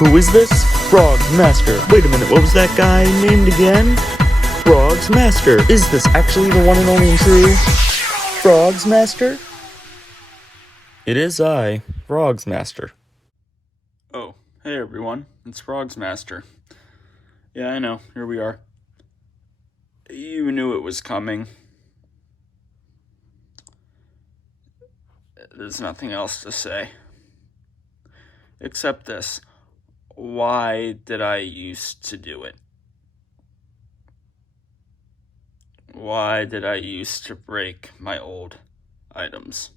Who is this? Frog's Master. Wait a minute, what was that guy named again? Frog's Master. Is this actually the one and only and true Frog's Master? It is I, Frog's Master. Oh, hey everyone, it's Frog's Master. Yeah, I know, here we are. You knew it was coming. There's nothing else to say. Except this. Why did I used to do it? Why did I used to break my old items?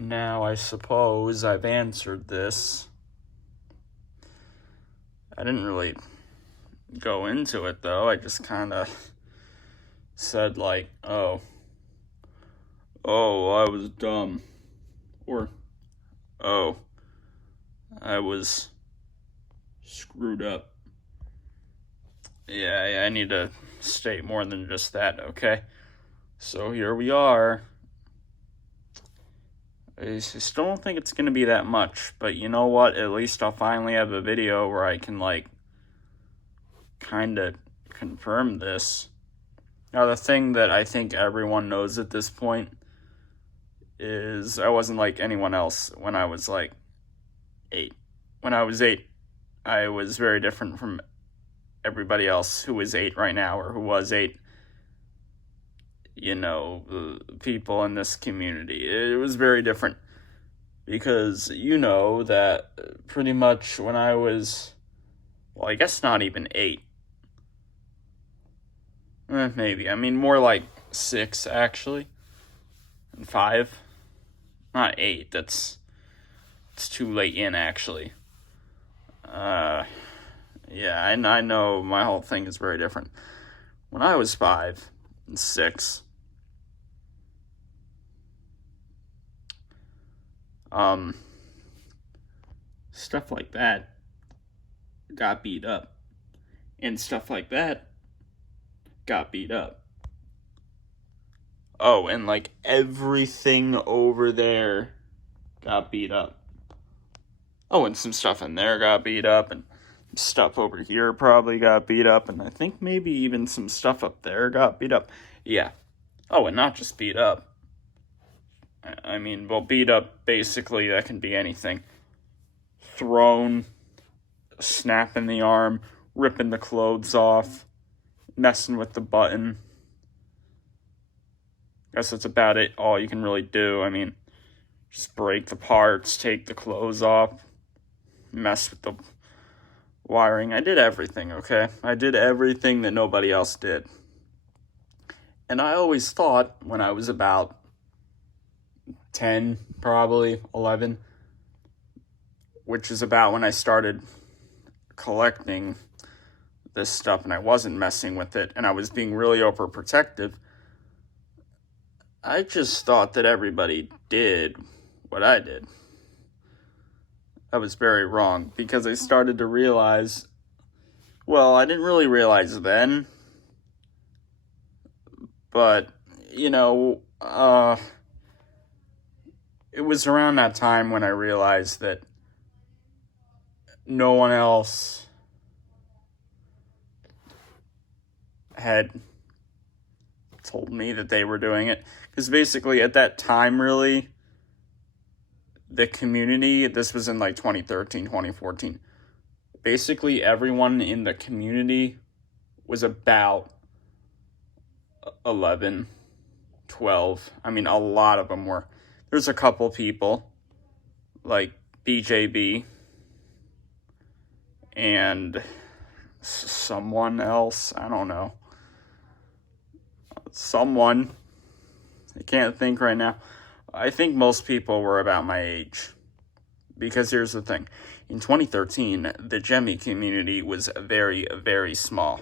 Now, I suppose I've answered this. I didn't really go into it, though. I just kind of said, like, oh, I was dumb. Or, oh, I was screwed up. Yeah, I need to state more than just that, okay? So here we are. I still don't think it's going to be that much, but you know what? At least I'll finally have a video where I can, like, kind of confirm this. Now, the thing that I think everyone knows at this point is I wasn't like anyone else when I was, like, 8. When I was 8, I was very different from everybody else who is 8 right now, or who was 8. You know, the people in this community. It was very different. Because you know that pretty much when I was, well, I guess not even 8. Maybe. I mean, more like 6, actually. And 5. Not 8. It's too late in, actually. Yeah, I know my whole thing is very different. When I was 5 and 6, stuff like that got beat up. And stuff like that got beat up. Oh, and like everything over there got beat up. Oh, and some stuff in there got beat up, and stuff over here probably got beat up, and I think maybe even some stuff up there got beat up. Yeah. Oh, and not just beat up. I mean, well, beat up, basically, that can be anything. Thrown, snapping the arm, ripping the clothes off, messing with the button. Guess that's about it, all you can really do. I mean, just break the parts, take the clothes off, mess with the wiring. I did everything, okay? I did everything that nobody else did. And I always thought when I was about 10, probably 11, which is about when I started collecting this stuff and I wasn't messing with it and I was being really overprotective, I just thought that everybody did what I did. I was very wrong because I started to realize, well, I didn't really realize then, but, you know, it was around that time when I realized that no one else had told me that they were doing it. Because basically at that time, really, the community, this was in like 2013, 2014, basically everyone in the community was about 11, 12. I mean, a lot of them were. There's a couple people, like BJB, and someone else, I don't know. Someone, I can't think right now. I think most people were about my age. Because here's the thing. In 2013, the Gemmy community was very, very small.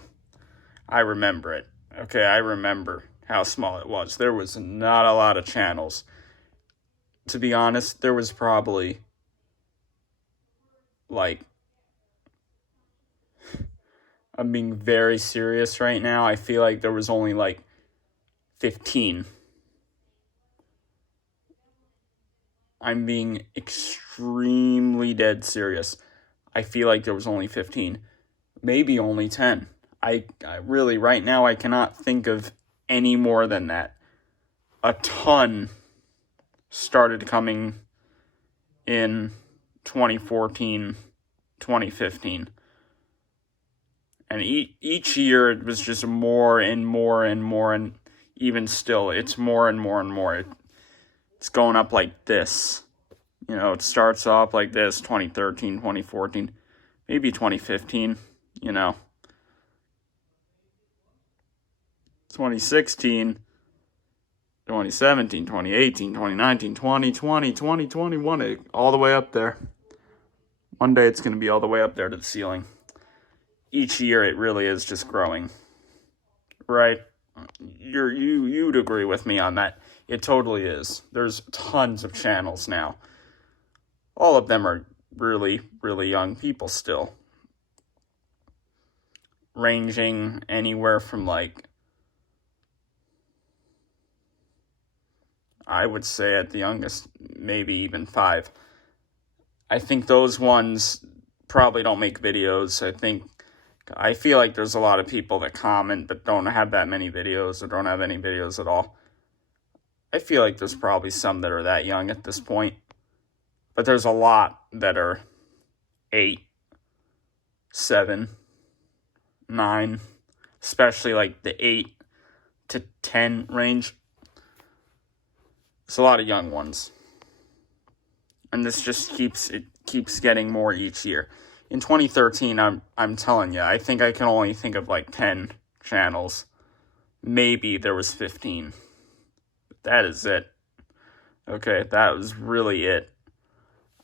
I remember it. Okay, I remember how small it was. There was not a lot of channels. To be honest, there was probably, like, I'm being very serious right now. I feel like there was only, like, 15 I'm being extremely dead serious. I feel like there was only 15, maybe only 10. I really, right now, I cannot think of any more than that. A ton started coming in 2014, 2015. And each year it was just more and more and more, and even still, it's more and more and more. It's going up like this. You know, it starts off like this, 2013, 2014, maybe 2015, you know. 2016, 2017, 2018, 2019, 2020, 2021, all the way up there. One day it's going to be all the way up there to the ceiling. Each year it really is just growing. Right? You'd agree with me on that. It totally is. There's tons of channels now. All of them are really, really young people still. Ranging anywhere from like, I would say at the youngest, maybe even 5. I think those ones probably don't make videos. I feel like there's a lot of people that comment but don't have that many videos or don't have any videos at all. I feel like there's probably some that are that young at this point. But there's a lot that are 8, 7, 9, especially like the 8 to 10 range. It's a lot of young ones. And this just keeps getting more each year. In 2013, I'm telling you, I think I can only think of like 10 channels. Maybe there was 15. That is it. Okay, that was really it.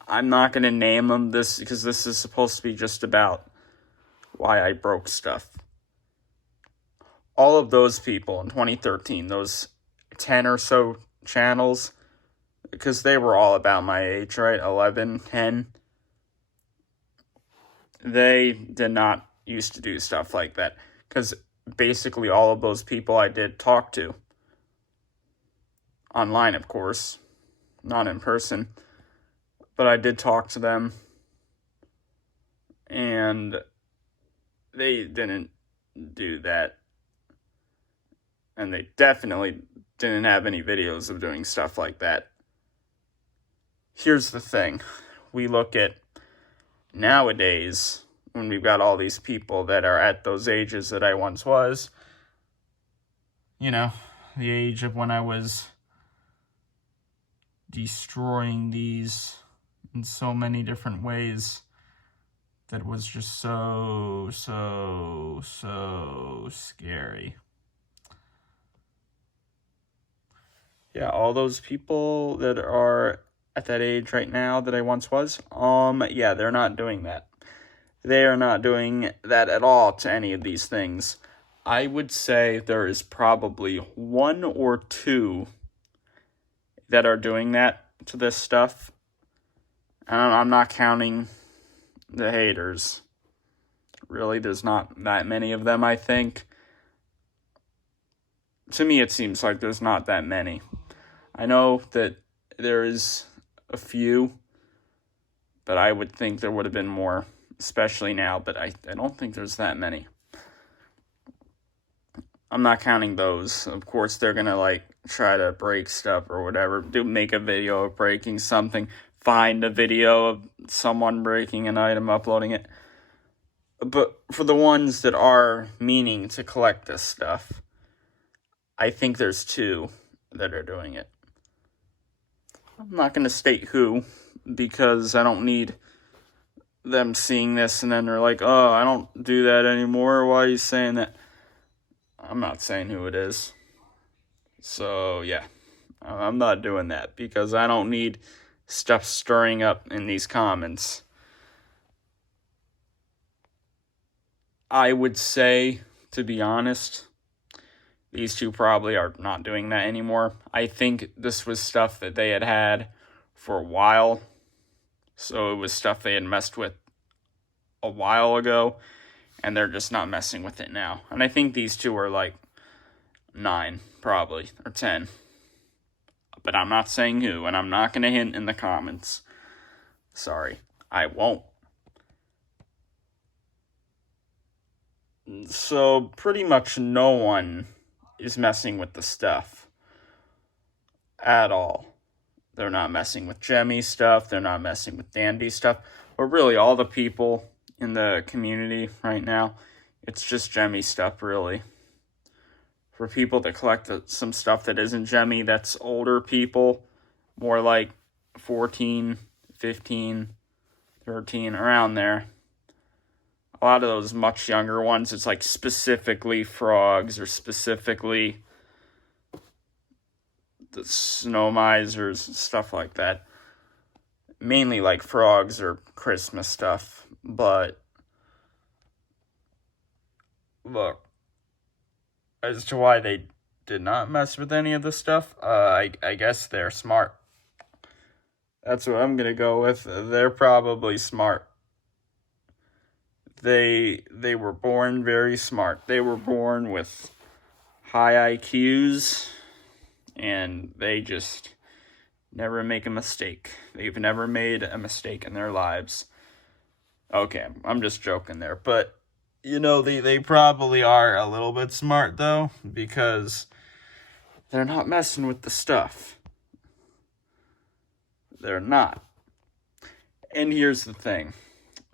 I'm not going to name them this because this is supposed to be just about why I broke stuff. All of those people in 2013, those 10 or so channels, because they were all about my age, right? 11, 10. They did not used to do stuff like that. Because basically all of those people I did talk to. Online, of course. Not in person. But I did talk to them. And they didn't do that. And they definitely didn't have any videos of doing stuff like that. Here's the thing. We look at nowadays, when we've got all these people that are at those ages that I once was, you know, the age of when I was destroying these in so many different ways that was just so scary. Yeah, all those people that are at that age right now that I once was, yeah, they're not doing that. They are not doing that at all to any of these things. I would say there is probably 1 or 2 that are doing that to this stuff. And I'm not counting the haters. Really, there's not that many of them, I think. To me, it seems like there's not that many. I know that there is a few, but I would think there would have been more, especially now, but I don't think there's that many. I'm not counting those. Of course, they're going to, like, try to break stuff or whatever. Make a video of breaking something. Find a video of someone breaking an item, uploading it. But for the ones that are meaning to collect this stuff, I think there's 2 that are doing it. I'm not going to state who, because I don't need them seeing this and then they're like, oh, I don't do that anymore. Why are you saying that? I'm not saying who it is. So, yeah, I'm not doing that because I don't need stuff stirring up in these comments. I would say, to be honest, these 2 probably are not doing that anymore. I think this was stuff that they had for a while. So it was stuff they had messed with a while ago. And they're just not messing with it now. And I think these 2 are like 9, probably, or 10. but I'm not saying who, and I'm not going to hint in the comments. Sorry, I won't. So, pretty much no one is messing with the stuff at all. They're not messing with Jemmy stuff, they're not messing with Dandy stuff, but really all the people in the community right now, it's just Jemmy stuff, really. For people that collect some stuff that isn't Jemmy, that's older people, more like 14, 15, 13, around there. A lot of those much younger ones, it's like specifically frogs or specifically the snow misers, stuff like that. Mainly like frogs or Christmas stuff, but look, as to why they did not mess with any of this stuff, I guess they're smart. That's what I'm gonna go with. They're probably smart. They were born very smart. They were born with high IQs, and they just never make a mistake. They've never made a mistake in their lives. Okay, I'm just joking there, but you know, they probably are a little bit smart, though, because they're not messing with the stuff. They're not. And here's the thing.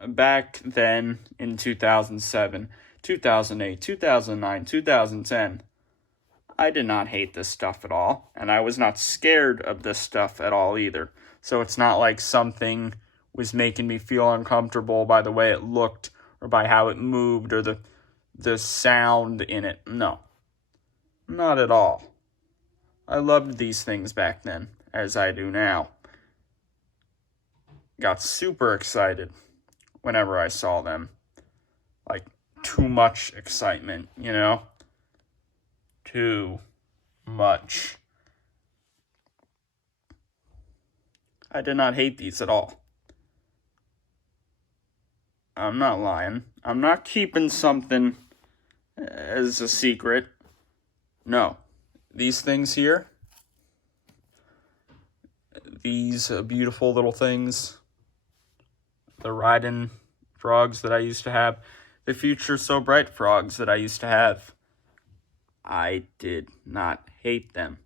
Back then, in 2007, 2008, 2009, 2010, I did not hate this stuff at all, and I was not scared of this stuff at all either. So it's not like something was making me feel uncomfortable by the way it looked, or by how it moved, or the sound in it. No. Not at all. I loved these things back then, as I do now. Got super excited whenever I saw them. Like, too much excitement, you know? Too much. I did not hate these at all. I'm not lying. I'm not keeping something as a secret. No. These things here, these beautiful little things, the riding frogs that I used to have, the Future So Bright frogs that I used to have, I did not hate them.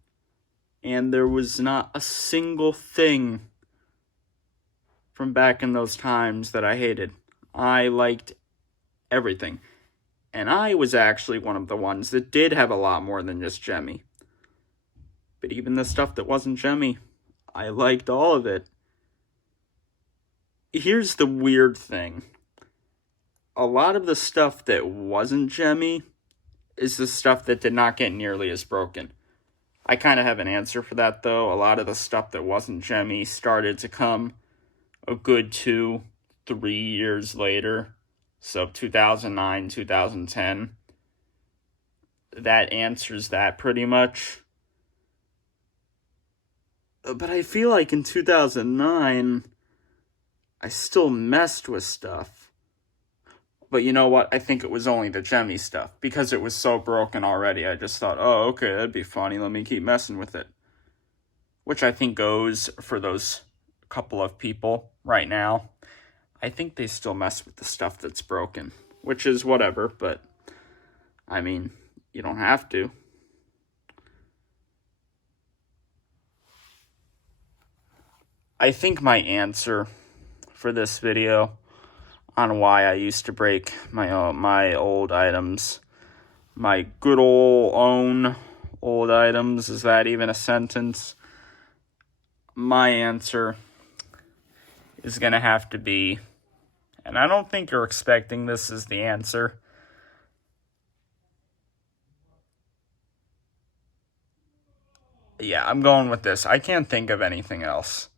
And there was not a single thing from back in those times that I hated. I liked everything. And I was actually one of the ones that did have a lot more than just Jemmy. But even the stuff that wasn't Jemmy, I liked all of it. Here's the weird thing. A lot of the stuff that wasn't Jemmy is the stuff that did not get nearly as broken. I kind of have an answer for that, though. A lot of the stuff that wasn't Jemmy started to come a good 2-3 years later. So 2009, 2010. That answers that pretty much. But I feel like in 2009, I still messed with stuff. But you know what? I think it was only the Jemmy stuff. Because it was so broken already, I just thought, oh, okay, that'd be funny. Let me keep messing with it. Which I think goes for those couple of people right now. I think they still mess with the stuff that's broken. Which is whatever, but I mean, you don't have to. I think my answer for this video on why I used to break my old items, my good own old items, is that even a sentence? My answer is going to have to be, and I don't think you're expecting this as the answer, yeah, I'm going with this. I can't think of anything else.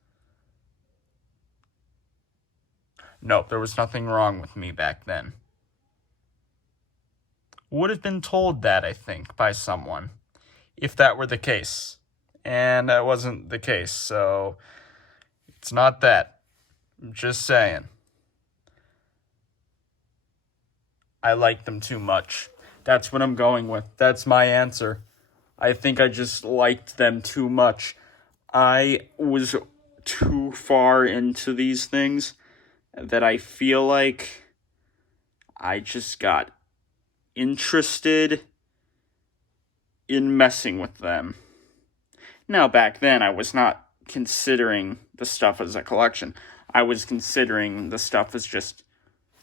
Nope, there was nothing wrong with me back then. Would have been told that, I think, by someone, if that were the case. And that wasn't the case, so it's not that. I'm just saying. I like them too much. That's what I'm going with. That's my answer. I think I just liked them too much. I was too far into these things that I feel like I just got interested in messing with them. Now, back then, I was not considering the stuff as a collection. I was considering the stuff as just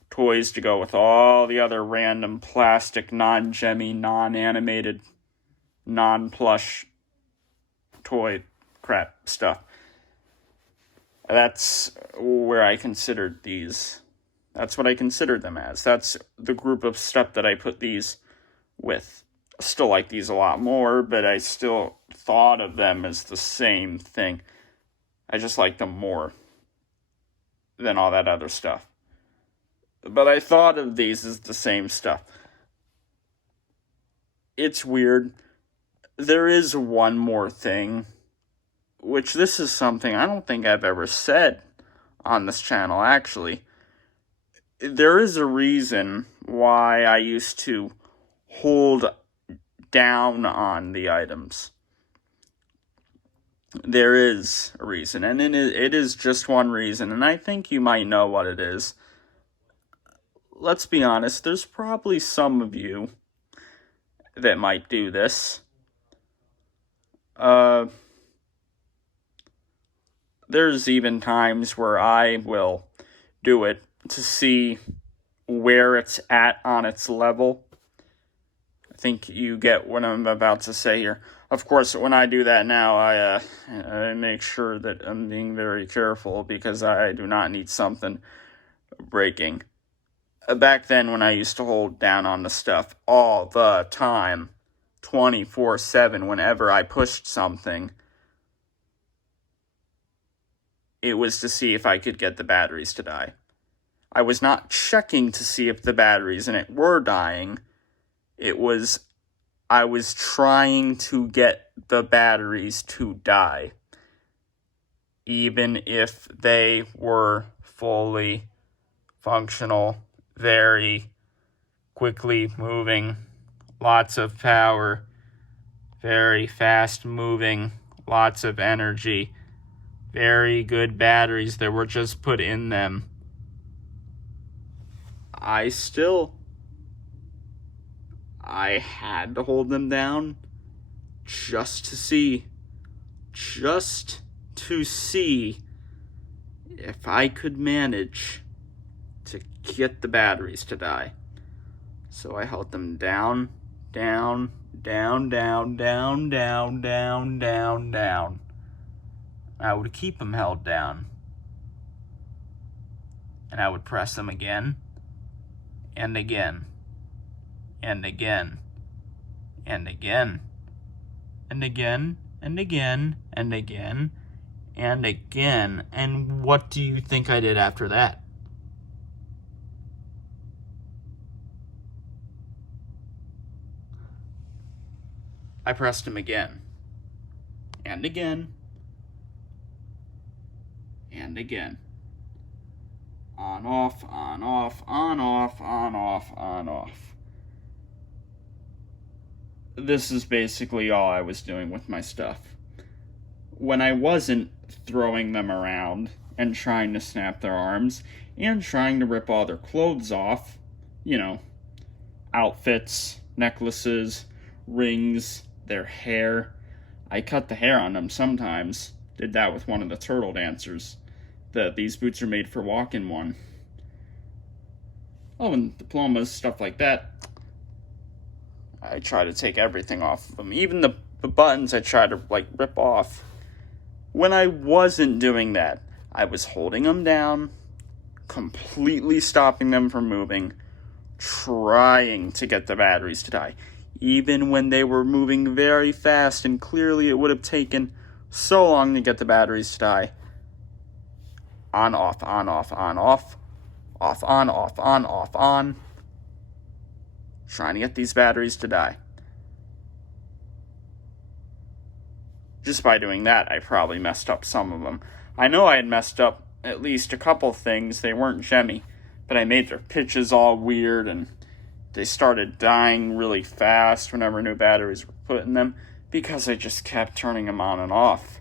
toys to go with all the other random plastic, non-gemmy, non-animated, non-plush toy crap stuff. That's where I considered these. That's what I considered them as. That's the group of stuff that I put these with. I still like these a lot more, but I still thought of them as the same thing. I just like them more than all that other stuff. But I thought of these as the same stuff. It's weird. There is one more thing, which this is something I don't think I've ever said on this channel, actually. There is a reason why I used to hold down on the items. There is a reason, and it is just one reason, and I think you might know what it is. Let's be honest, there's probably some of you that might do this. There's even times where I will do it to see where it's at on its level. I think you get what I'm about to say here. Of course, when I do that now, I make sure that I'm being very careful because I do not need something breaking. Back then, when I used to hold down on the stuff all the time, 24/7, whenever I pushed something, it was to see if I could get the batteries to die. I was not checking to see if the batteries in it were dying. I was trying to get the batteries to die, even if they were fully functional, very quickly moving, lots of power, very fast moving, lots of energy, very good batteries that were just put in them. I had to hold them down just to see if I could manage to get the batteries to die. So I held them down, down, down, down, down, down, down, down, down. I would keep them held down. And I would press them again, and again, and again, and again, and again, and again, and again, and again. And what do you think I did after that? I pressed him again, and again, and again. On, off, on, off, on, off, on, off, on, off. This is basically all I was doing with my stuff. When I wasn't throwing them around and trying to snap their arms and trying to rip all their clothes off, outfits, necklaces, rings, their hair. I cut the hair on them sometimes. Did that with one of the turtle dancers. These boots are made for walking one. Oh, and diplomas, stuff like that. I try to take everything off of them. Even the buttons I try to, rip off. When I wasn't doing that, I was holding them down, completely stopping them from moving, trying to get the batteries to die. Even when they were moving very fast, and clearly it would have taken so long to get the batteries to die. On, off, on, off, on, off. Off, on, off, on, off, on. Trying to get these batteries to die. Just by doing that, I probably messed up some of them. I know I had messed up at least a couple things. They weren't gemmy, but I made their pitches all weird, and they started dying really fast whenever new batteries were put in them, because I just kept turning them on and off.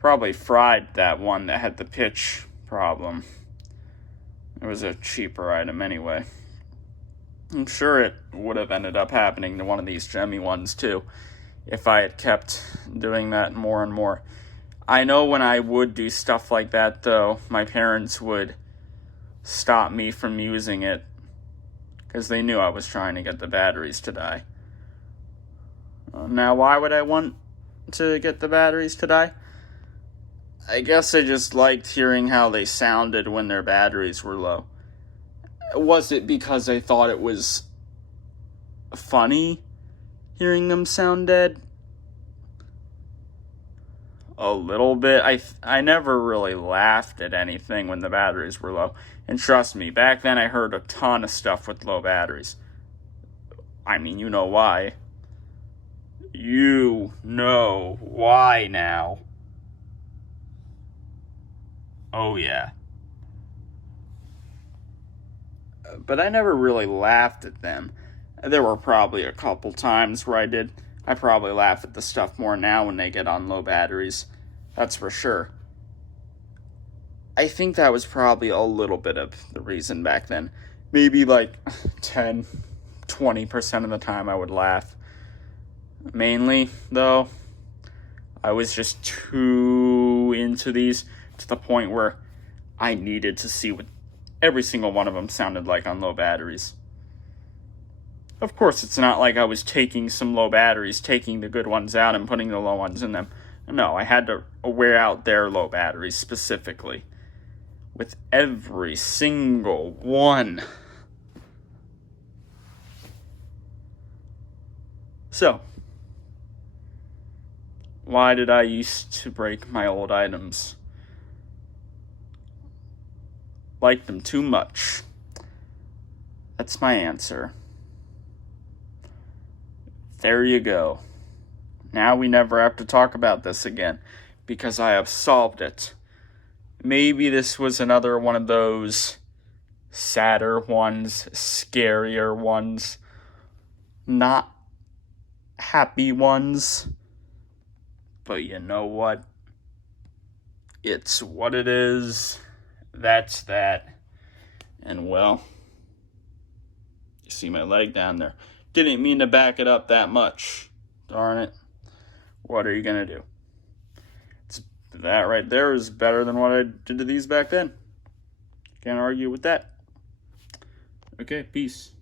Probably fried that one that had the pitch problem. It was a cheaper item anyway. I'm sure it would have ended up happening to one of these Gemmy ones too, if I had kept doing that more and more. I know when I would do stuff like that, though, my parents would stop me from using it because they knew I was trying to get the batteries to die. Now, why would I want to get the batteries to die? I guess I just liked hearing how they sounded when their batteries were low. Was it because I thought it was funny hearing them sound dead? A little bit. I never really laughed at anything when the batteries were low. And trust me, back then I heard a ton of stuff with low batteries. I mean, you know why. You know why now. Oh yeah. But I never really laughed at them. There were probably a couple times where I did. I probably laugh at the stuff more now when they get on low batteries. That's for sure. I think that was probably a little bit of the reason back then. Maybe like 10, 20% of the time I would laugh. Mainly, though, I was just too into these to the point where I needed to see what every single one of them sounded like on low batteries. Of course, it's not like I was taking some low batteries, taking the good ones out and putting the low ones in them. No, I had to wear out their low batteries specifically. With every single one. So, why did I used to break my old items? Like them too much. That's my answer. There you go. Now we never have to talk about this again, because I have solved it. Maybe this was another one of those sadder ones, scarier ones, not happy ones. But you know what? It's what it is. That's that. And well, you see my leg down there. Didn't mean to back it up that much. Darn it. What are you gonna do? That right there is better than what I did to these back then. Can't argue with that. Okay, peace.